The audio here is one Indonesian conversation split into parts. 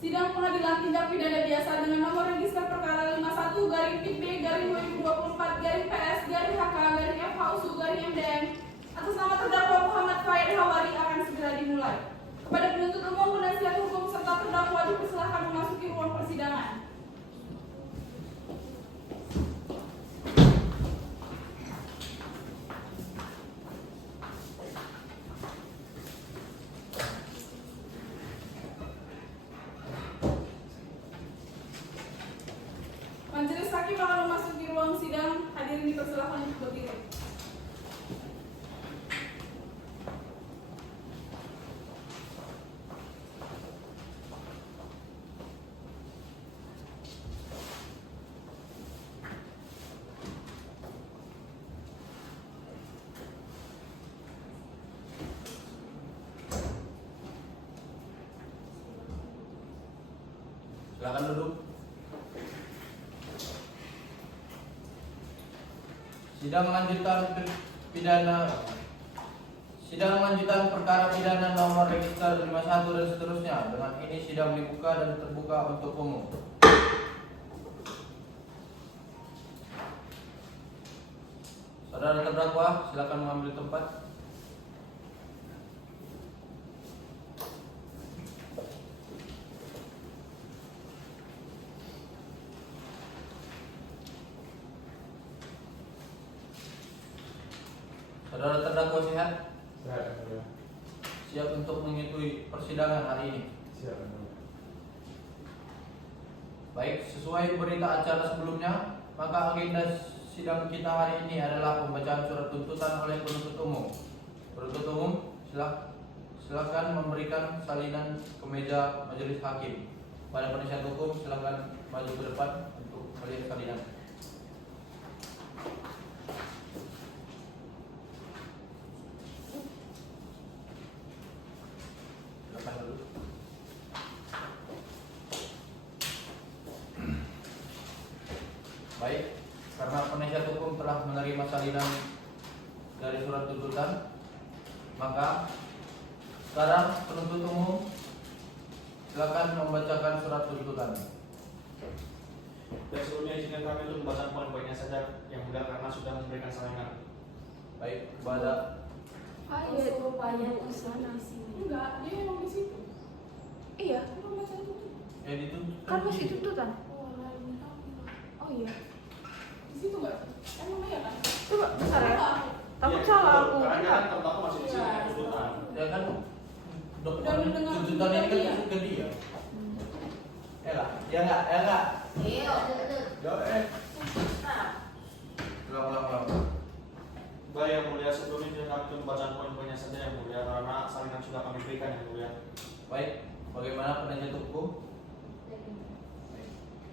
Sidang Pengadilan Tindak Pidana Biasa dengan nomor register perkara 51-PB-WI-24-PS-HK-FH-MDM atas nama terdakwa Muhammad Faid Hawari akan segera dimulai. Kepada penuntut umum, penasihat hukum serta terdakwa dipersilakan memasuki ruang persidangan. Majelis Hakim akan memasuki ruang sidang. Hadirin dipersilakan untuk berdiri. Silakan duduk. Sidang lanjutan perkara pidana nomor register 51 dan seterusnya. Dengan ini sidang dibuka dan terbuka untuk umum. Saudara terdakwa, silakan mengambil tempat. Saudara terdakwa sehat? Sehat. Siap untuk mengikuti persidangan hari ini? Siap. Baik, sesuai berita acara sebelumnya, maka agenda sidang kita hari ini adalah pembacaan surat tuntutan oleh penuntut umum. Penuntut umum, silakan memberikan salinan ke meja majelis hakim. Pada penasihat hukum, silakan maju ke depan untuk melihat salinan. Silakan dulu. Baik, karena penasihat hukum telah menerima salinan dari surat tuntutan, maka sekarang penuntut umum silakan membacakan surat tuntutan. Dan sebelumnya izinkan kami untuk membaca poin-poinnya saja yang mudah karena sudah memberikan salinan. Baik, kepada Faid rupanya di sana sini. Enggak, dia memang di situ. Iya, Dia membaca itu. yang dituntut kan masih tuntutan. Oh, lain kami. Oh iya. Di situ enggak? Emang iya kan? Coba bentar ya. Takut Iya, salah betul. aku. Karena Bentar. kan terdakwa masih di sini Iya. tuntutan. ya kan Dan mendengar tuntutan ini kan dia. ke dia. Ya enggak? Ya enggak? Ya enggak? Iya. Ulang. Baik yang mulia, sebelumnya izinkan kami untuk membaca poin-poinnya saja yang mulia karena salinan sudah kami berikan yang mulia. Baik, bagaimana penasihat hukum?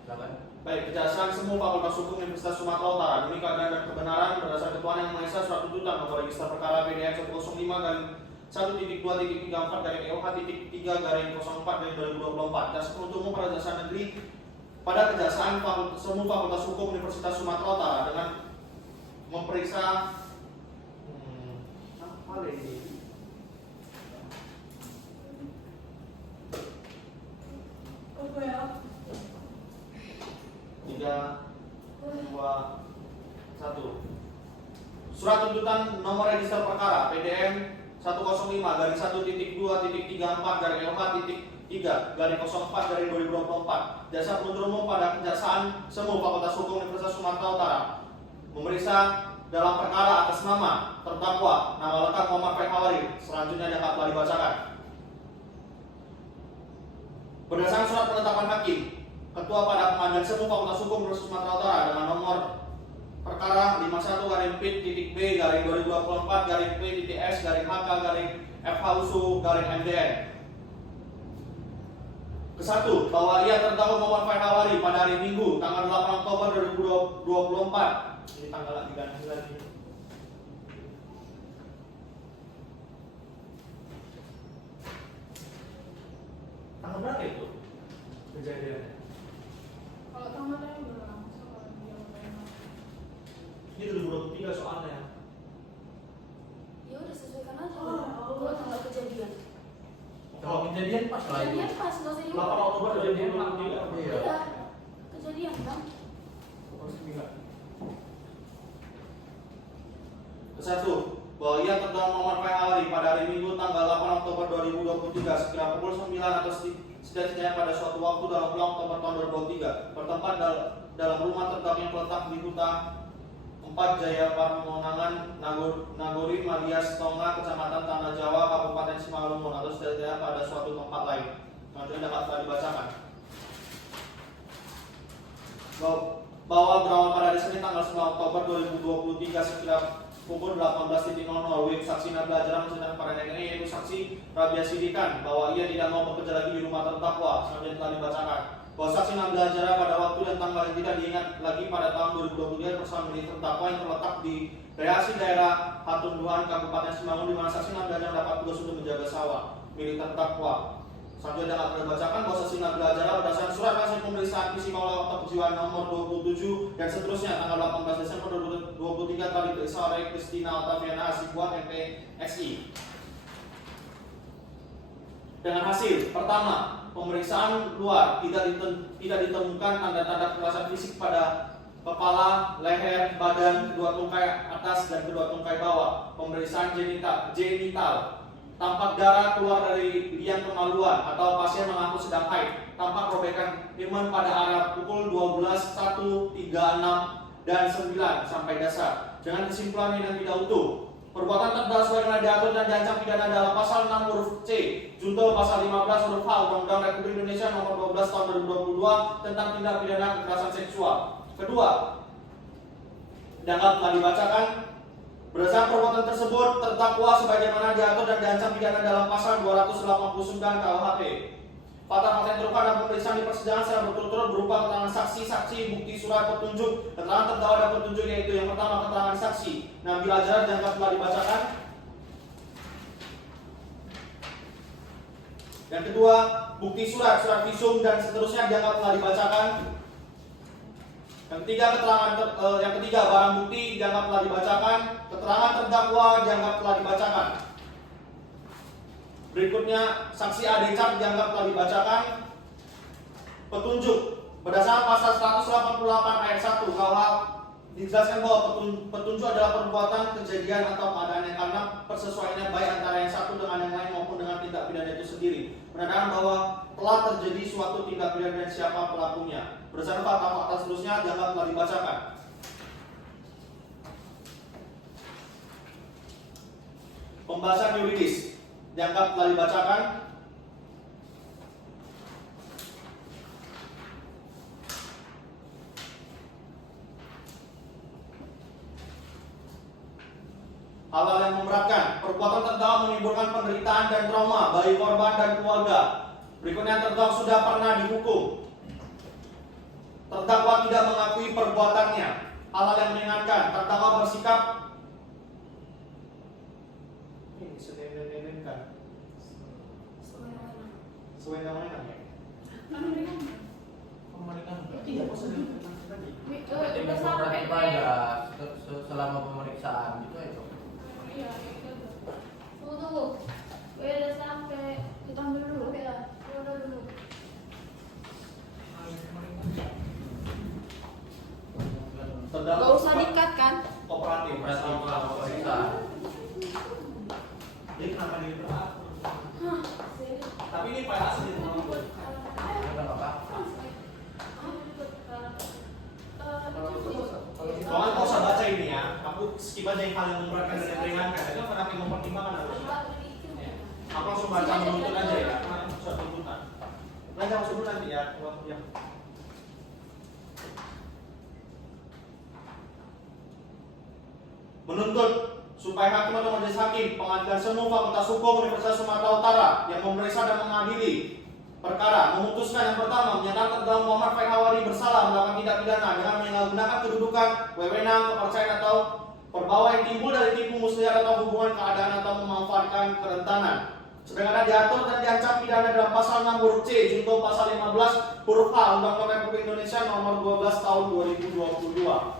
Silakan. Baik, Kejaksaan Semu Fakultas Hukum Universitas Sumatera Utara demi keadilan dan kebenaran berdasarkan ketentuan yang Maha Esa surat tuntutan nomor register perkara PDN 105-1.2-3/4-EOH-3/04/2024 Jaksa Penuntut Umum pada Jaksa Negeri pada Kejaksaan Semu Fakultas Hukum Universitas Sumatera Utara dengan memeriksa apa ini? Oh, ya. 3, 2, 1. Surat tuntutan nomor register perkara PDM 105-1.2-3/4-3/04/2024 Jaksa Penuntut Umum pada Kejaksaan Semu Fakultas Hukum Universitas Sumatera Utara memeriksa dalam perkara atas nama terdakwa nama lengkap Muhammad Faid Hawari. Selanjutnya dapat telah dibacakan. Berdasarkan surat penetapan hakim Ketua pada Pengadilan Semu Fakultas Hukum Universitas Sumatera Utara dengan nomor perkara 51-2024-P-B-S-HK-FH-MDN. Ke-1, bahwa ia terdakwa Muhammad Faid Hawari pada hari Minggu tanggal 8 Oktober 2024. Ini tanggal diganti lagi. Tanggal berapa itu kejadiannya? Kalau tanggalnya udah langsung kalau dia mau. Ini 2023 soalnya. Ya udah sesuaikan aja. Kalau tanggal kejadian. Kalau kejadian pas lah itu. Kejadian pas dibahas, nggak usah 8 diulang. Oktober 2023. Iya. Iya, kejadian bang. Satu, bahwa ia terdakwa Muhammad Faih Hawari pada hari Minggu tanggal 8 Oktober 2023 sekira pukul 9 atau setidaknya pada suatu waktu dalam bulan Oktober tahun 2023 bertempat dalam rumah terdakwa yang terletak di Huta 4 Jaya Pamonangan Nagori Malias Tonga Kecamatan Tanah Jawa Kabupaten Simalungun atau setidaknya pada suatu tempat lain. Selanjutnya dapat dibacakan. Bahwa berawal pada hari Senin tanggal 9 Oktober 2023 sekira pukul 18.00 WIB saksi Nabila Ajara menceritakan pada nenek yaitu saksi Rabia Sidikan bahwa ia tidak mau bekerja lagi di rumah terdakwa. Selanjutnya telah dibacakan bahwa saksi Nabila Ajara pada waktu dan tanggal yang tidak diingat lagi pada tahun 2023 bersama milik terdakwa yang terletak di Reaksi Daerah Hatunduhan Kabupaten Simalungun di mana saksi Nabila Ajara dapat tugas untuk menjaga sawah milik terdakwa. Selanjutnya dapat dibacakan bahwa saksi Nabila Ajara berdasarkan surat hasil pemeriksaan psikolog atau kejiwaan nomor 27 dan seterusnya tanggal 18 Desember 2023 telah diperiksa oleh Kristina Otaviana Asibuan MPSI. Dengan hasil pertama, pemeriksaan luar tidak ditemukan tanda-tanda kekerasan fisik pada kepala, leher, badan, kedua tungkai atas dan kedua tungkai bawah. Pemeriksaan genital. Tampak darah keluar dari liang kemaluan atau pasien mengaku sedang haid. Tampak robekan firman pada arah pukul 12, 1, 3, 6, dan 9 sampai dasar. Dengan kesimpulan yang tidak utuh. Perbuatan terdakwa sebagaimana diatur dan diancam pidana dalam pasal 6 huruf C, junto pasal 15 huruf H Undang-Undang Republik Indonesia nomor 12 tahun 2022 tentang tindak pidana kekerasan seksual. Kedua, dianggap telah dibacakan. Berdasarkan perbuatan tersebut, terdakwa sebagaimana diatur dan diancam pidana dalam pasal 289 KUHP. Fakta-fakta yang terungkap dalam pemeriksaan di persidangan secara berturut-turut berupa keterangan saksi, bukti surat petunjuk, keterangan terdakwa dan petunjuk yaitu yang pertama keterangan saksi Nabila Ajara dianggap telah dibacakan. Yang kedua, bukti surat visum dan seterusnya dianggap telah dibacakan. Yang ketiga, barang bukti dianggap telah dibacakan. Keterangan terdakwa dianggap telah dibacakan. Berikutnya, saksi Adecap dianggap telah dibacakan. Petunjuk berdasarkan pasal 188 ayat 1 KUH dijelaskan bahwa petunjuk adalah perbuatan, kejadian atau keadaan yang karena persesuaiannya baik antara yang satu dengan yang lain maupun dengan tindak pidana itu sendiri. Menandakan bahwa telah terjadi suatu tindak pidana dan siapa pelakunya. Berdasarkan fakta-fakta seterusnya dianggap telah dibacakan. Pembahasan yuridis dianggap telah dibacakan. Hal-hal yang memberatkan, perbuatan terdakwa menimbulkan penderitaan dan trauma bagi korban dan keluarga. Berikutnya, terdakwa sudah pernah dihukum. Terdakwa tidak mengakui perbuatannya. Hal-hal yang meringankan, terdakwa bersikap sewenang-wenang ya. Iya, Udah sampai selama pemeriksaan gitu itu. Iya, itu. Tunggu. Udah sampai. Kita ambil dulu. Oke lah. Udah dulu. Terdakwa Gak usah dikat kan? kooperatif. Selama pemeriksaan. Jadi kenapa ini berat? Tapi ini Pak asli teman-teman. Enggak apa-apa. Kawan kau usah baca ini ya. Aku skip aja yang hal yang memberatkan dan yang meringankan. Itu kan aku mempertimbangkan harusnya. Aku langsung baca menuntut aja ya. Karena itu surat tuntutan. Nanti langsung dulu nanti ya. Ya. Menuntut supaya hakim atau majelis hakim pengadilan semu Fakultas Hukum Universitas Sumatera Utara yang memeriksa dan mengadili perkara memutuskan yang pertama menyatakan terdakwa Muhammad Faih Hawari bersalah melakukan tindak pidana dengan menyalahgunakan kedudukan, wewenang, kepercayaan atau perbawa yang timbul dari tipu muslihat atau hubungan keadaan atau memanfaatkan kerentanan. Sebagaimana diatur dan diancam pidana dalam pasal 6 huruf C junto pasal 15 huruf H Undang-Undang Republik Indonesia nomor 12 tahun 2022.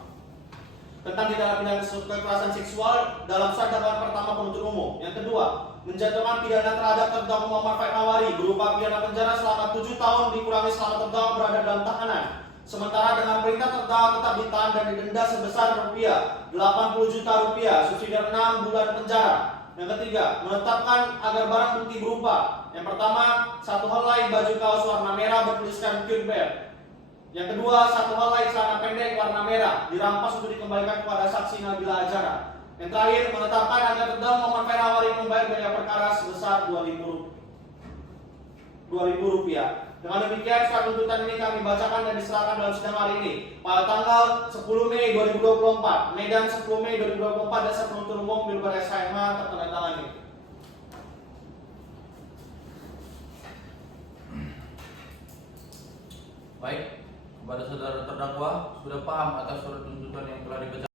tentang tindak pidana kekerasan seksual dalam surat dakwaan pertama penuntut umum. Yang kedua, menjatuhkan pidana terhadap terdakwa Muhammad Faik Hawari berupa pidana penjara selama 7 tahun dikurangi selama terdakwa berada dalam tahanan. Sementara dengan perintah terdakwa tetap ditahan dan didenda sebesar rupiah 80 juta rupiah, subsidi 6 bulan penjara. Yang ketiga, menetapkan agar barang bukti berupa yang pertama, satu helai baju kaos warna merah bertuliskan Kürber. Yang kedua, satu helai celana pendek warna merah dirampas untuk dikembalikan kepada saksi Nabila Ajara. Yang terakhir, menetapkan agar terdakwa Muhammad Faik Hawari membayar biaya perkara sebesar 2.000 rupiah. Dengan demikian, surat tuntutan ini kami bacakan dan diserahkan dalam sidang hari ini pada tanggal 10 Mei 2024, Medan 10 Mei 2024, Dasar Penuntut Umum Bilbara SHMH tertandatangani. Baik, kepada saudara terdakwa sudah paham atas surat tuntutan yang telah dibacakan.